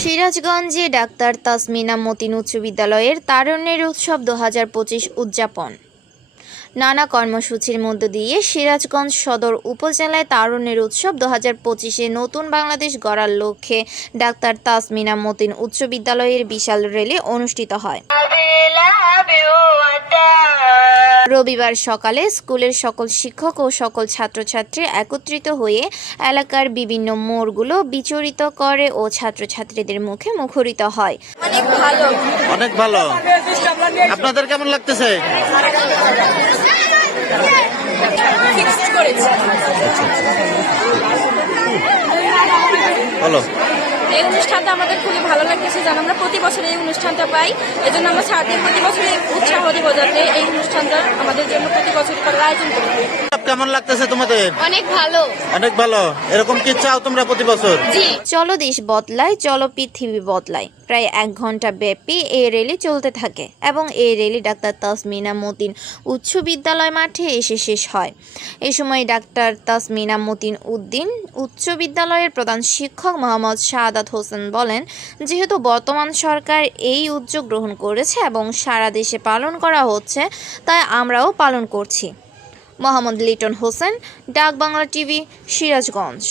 সিরাজগঞ্জে ডাক্তার তাসমিনা মতিন উচ্চ বিদ্যালয়ের তারুণ্যের উৎসব 2025 উদযাপন। নানা কর্মসূচির মধ্য দিয়ে সিরাজগঞ্জ সদর উপজেলায় তারুণ্যের উৎসব 2025-এ নতুন বাংলাদেশ গড়ার লক্ষ্যে ডাক্তার তাসমিনা মতিন উচ্চ বিদ্যালয়ের বিশাল র্যালি অনুষ্ঠিত হয়। রবিবার সকালে স্কুলের সকল শিক্ষক ও সকল ছাত্রছাত্রী একত্রিত হয়ে এলাকার বিভিন্ন মোড়গুলো বিচরিত করে ও ছাত্রছাত্রীদের মুখে মুখরিত হয়। অনেক ভালো। আপনাদের কেমন লাগতেছে? বলো। এই অনুষ্ঠানটা আমাদের খুবই ভালো লাগতেছে, যেন আমরা প্রতি বছর এই অনুষ্ঠানটা পাই। এজন্য আমরা ছাত্রদের প্রতি বছরই উৎসাহ দিব যাতে এই অনুষ্ঠানটা আমাদের জন্য প্রতি বছর করার আয়োজন করি। কেমন লাগতেছে তোমাদের? অনেক ভালো। অনেক ভালো। এরকম কি চাও তোমরা প্রতি বছর? জি। চলো দেশ বদলায়, চলো পৃথিবী বদলায়। প্রায় 1 ঘন্টা ব্যাপী এই র্যালি চলতে থাকে এবং এই র্যালি ডাক্তার তাসমিনা মতিন উচ্চ বিদ্যালয় মাঠে এসে শেষ হয়। এই সময় ডাক্তার তাসমিনা মতিন উচ্চ বিদ্যালয়ের প্রধান শিক্ষক মোহাম্মদ শাহাদাত হোসেন বলেন, যেহেতু বর্তমান সরকার এই উদ্যোগ গ্রহণ করেছে এবং সারা দেশে পালন করা হচ্ছে, তাই আমরাও পালন করছি। মোহাম্মদ লিটন হোসেন, ডাক বাংলা টিভি, সিরাজগঞ্জ।